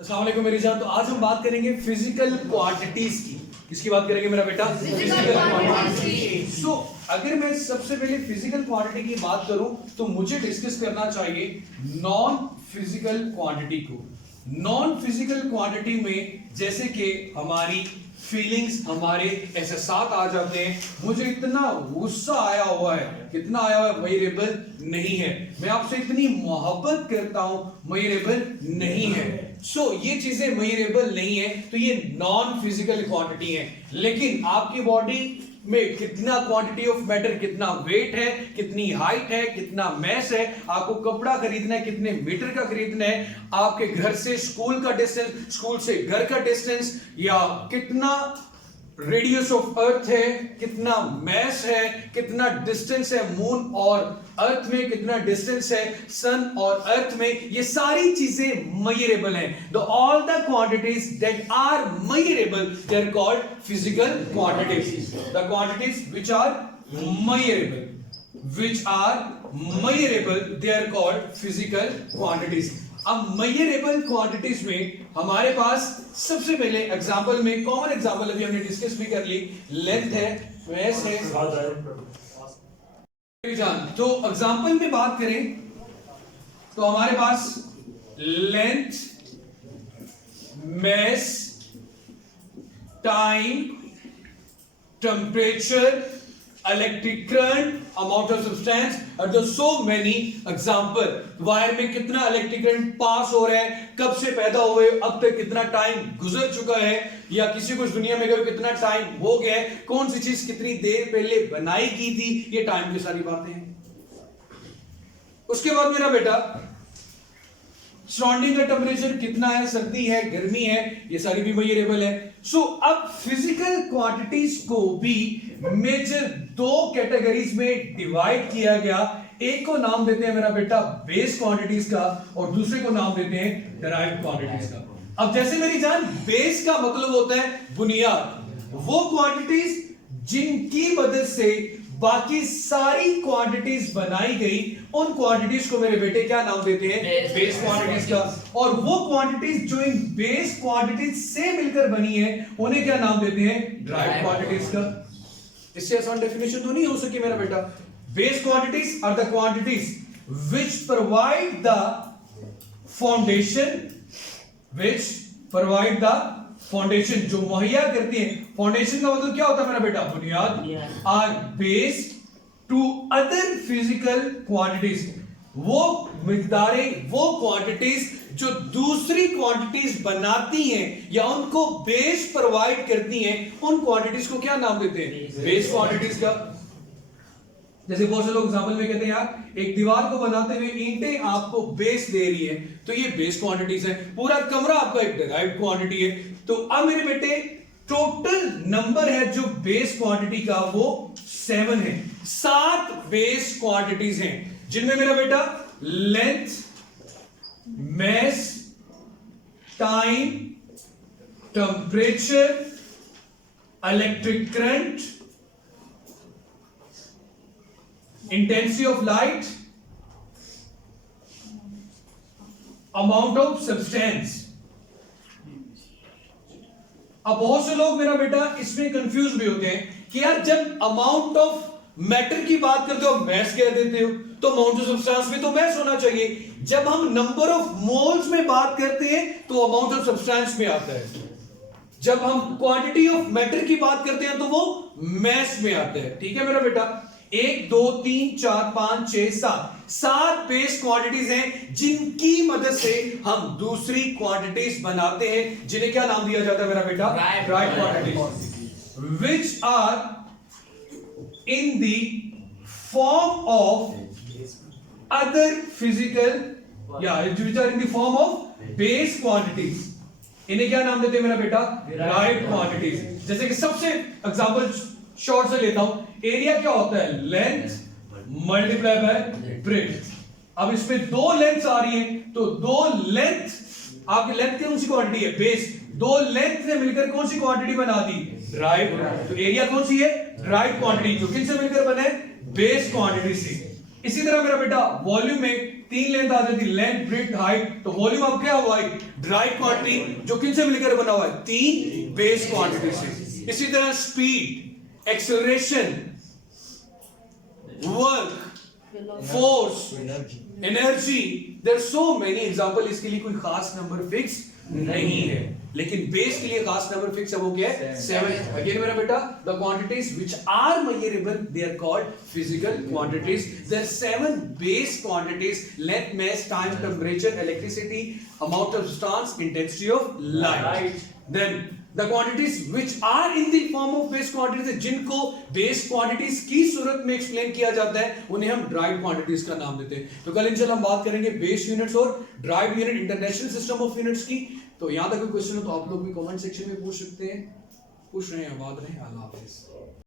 अस्सलाम वालेकुम मेरी जान। तो आज हम बात करेंगे फिजिकल क्वांटिटीज की। किसकी बात करेंगे मेरा बेटा? Physical quantity. सो अगर मैं सबसे पहले फिजिकल क्वांटिटी की बात करूं तो मुझे डिस्कस करना चाहिए नॉन फिजिकल क्वांटिटी को। नॉन फिजिकल क्वांटिटी में जैसे कि हमारी फीलिंग्स, हमारे एहसास आ जाते हैं। मुझे इतना गुस्सा आया हुआ है, कितना आया हुआ है, मेजरेबल नहीं है। मैं आपसे इतनी मोहब्बत करता हूं, मेजरेबल नहीं है। ये चीजें मेजरेबल नहीं है, तो ये नॉन फिजिकल क्वांटिटी है। लेकिन आपकी बॉडी में कितना क्वांटिटी ऑफ मैटर, कितना वेट है, कितनी हाइट है, कितना मैस है, आपको कपड़ा खरीदना है, कितने मीटर का खरीदना है, आपके घर से स्कूल का डिस्टेंस, स्कूल से घर का डिस्टेंस, या कितना रेडियस ऑफ अर्थ है, कितना मैस है, कितना डिस्टेंस है मून और अर्थ में, कितना डिस्टेंस है सन और अर्थ में, ये सारी चीजें मेजरेबल हैं। All the quantities that are measurable they are called physical quantities. The quantities which are measurable they are called physical quantities. अब मेजरेबल क्वांटिटीज में हमारे पास सबसे पहले एग्जांपल में, कॉमन एग्जांपल अभी हमने डिस्कस भी कर ली, लेंथ है, मैस है। तो एग्जांपल में बात करें तो हमारे पास length, mass, time, temperature, electric current, amount of substance, और जो सो मेनी एग्जांपल। वायर में कितना इलेक्ट्रिक करंट पास हो रहा है, कब से पैदा हुए अब तक कितना टाइम गुजर चुका है, या किसी को इस दुनिया में कभी कितना टाइम हो गया है, कौन सी चीज कितनी देर पहले बनाई की थी, ये टाइम की सारी बातें हैं। उसके बाद मेरा बेटा सराउंडिंग का टेम्परेचर कितना है, सर्दी है, गर्मी है, ये सारी भी मेजरेबल है। अब फिजिकल क्वांटिटीज को भी मेजर दो कैटेगरीज में डिवाइड किया गया। एक को नाम देते हैं मेरा बेटा बेस क्वांटिटीज का, और दूसरे को नाम देते हैं डिराइव्ड क्वांटिटीज का। अब जैसे मेरी जान, बेस का मतलब होता है बुनियाद, वो क्वांटिटीज जिनकी मदद से बाकी सारी क्वांटिटीज बनाई गई, उन क्वांटिटीज को मेरे बेटे क्या नाम देते हैं? बेस क्वांटिटीज का। और वो क्वांटिटीज जो इन बेस क्वांटिटीज से मिलकर बनी है, उन्हें क्या नाम देते हैं? डिराइव्ड क्वांटिटीज का। इससे आसान डेफिनेशन तो नहीं हो सकी मेरा बेटा। Base quantities are the quantities which provide the foundation, जो मुहैया करती है। फाउंडेशन का मतलब क्या होता है मेरा बेटा? बुनियाद। Are base to other physical quantities, वो मिकदारें, वो क्वांटिटीज जो दूसरी क्वांटिटीज बनाती हैं या उनको बेस प्रोवाइड करती हैं, उन क्वांटिटीज को क्या नाम देते हैं? बेस क्वांटिटीज का। जैसे बहुत से लोग एग्जांपल में कहते हैं यार, एक दीवार को बनाते हुए ईंटें आपको बेस दे रही है, तो ये बेस क्वांटिटीज है। पूरा कमरा आपका एक डिराइव्ड क्वांटिटी है। तो अब मेरे बेटे टोटल नंबर है जो बेस क्वांटिटी का, वो 7 है। 7 बेस क्वांटिटीज हैं, जिनमें मेरा बेटा length, mass, time, temperature, electric current, intensity of light, amount of substance. अब बहुत से लोग मेरा बेटा इसमें कंफ्यूज भी होते हैं कि यार, जब अमाउंट ऑफ मैटर की बात करते हो मैस कह देते हो, तो अमाउंट ऑफ सब्सटेंस में तो मैस होना चाहिए। जब हम नंबर ऑफ मोल्स में बात करते हैं तो अमाउंट ऑफ सब्सटेंस में आता है। जब हम क्वांटिटी ऑफ मैटर की बात करते हैं तो वो मैस में आता है। ठीक है मेरा बेटा? 1 2 3 4 5 6 7 बेस क्वांटिटीज हैं, जिनकी मदद से हम दूसरी क्वांटिटीज बनाते हैं, जिन्हें क्या नाम दिया जाता है मेरा बेटा? Derived quantities, which are in the form of other physical, या which are in the form of base quantities. इन्हें क्या नाम देते हैं मेरा बेटा? Derived quantities. जैसे कि सबसे एग्जांपल शॉर्ट से लेता हूं, एरिया क्या होता है? Length multiply by breadth. अब इसमें 2 लेंथ आ रही है, तो 2 लेंथ, आपकी लेंथ कौन सी क्वांटिटी है? बेस। 2 लेंथ ने मिलकर कौन सी क्वांटिटी बना दी? डिराइव्ड। तो एरिया कौन सी है? डिराइव्ड क्वांटिटी, जो किनसे मिलकर बने? बेस क्वांटिटी से। इसी तरह मेरा बेटा वॉल्यूम में तीन लेंथ आ जाती, लेंथ, ब्रेथ, हाइट, तो वॉल्यूम अब क्या हुआ, ड्राइव क्वांटिटी, जो किन से मिलकर बना हुआ है, तीन बेस क्वांटिटी से। इसी तरह speed, acceleration, work, force, energy, there are so many example. इसके लिए कोई खास नंबर फिक्स नहीं है, लेकिन बेस के लिए खास नंबर फिक्स है, वो क्या है, 7। अगेन मेरा बेटा, the quantities which are measurable they are called physical quantities. There 7 base quantities, length, mass, time, temperature, electricity, amount of distance, intensity of light. Then the quantities which are in the form of base quantities, जिनको base quantities की सूरत में explain किया जाता है, उन्हें हम drive quantities का नाम देते हैं। तो कल इंशाल्लाह हम बात करेंगे बेस यूनिट्स और drive unit, international system of units की। तो यहां तक कोई क्वेश्चन हो तो आप लोग भी कमेंट सेक्शन में पूछ सकते हैं। पूछ रहे हैं, आबाद रहे, अल्लाह हाफिज।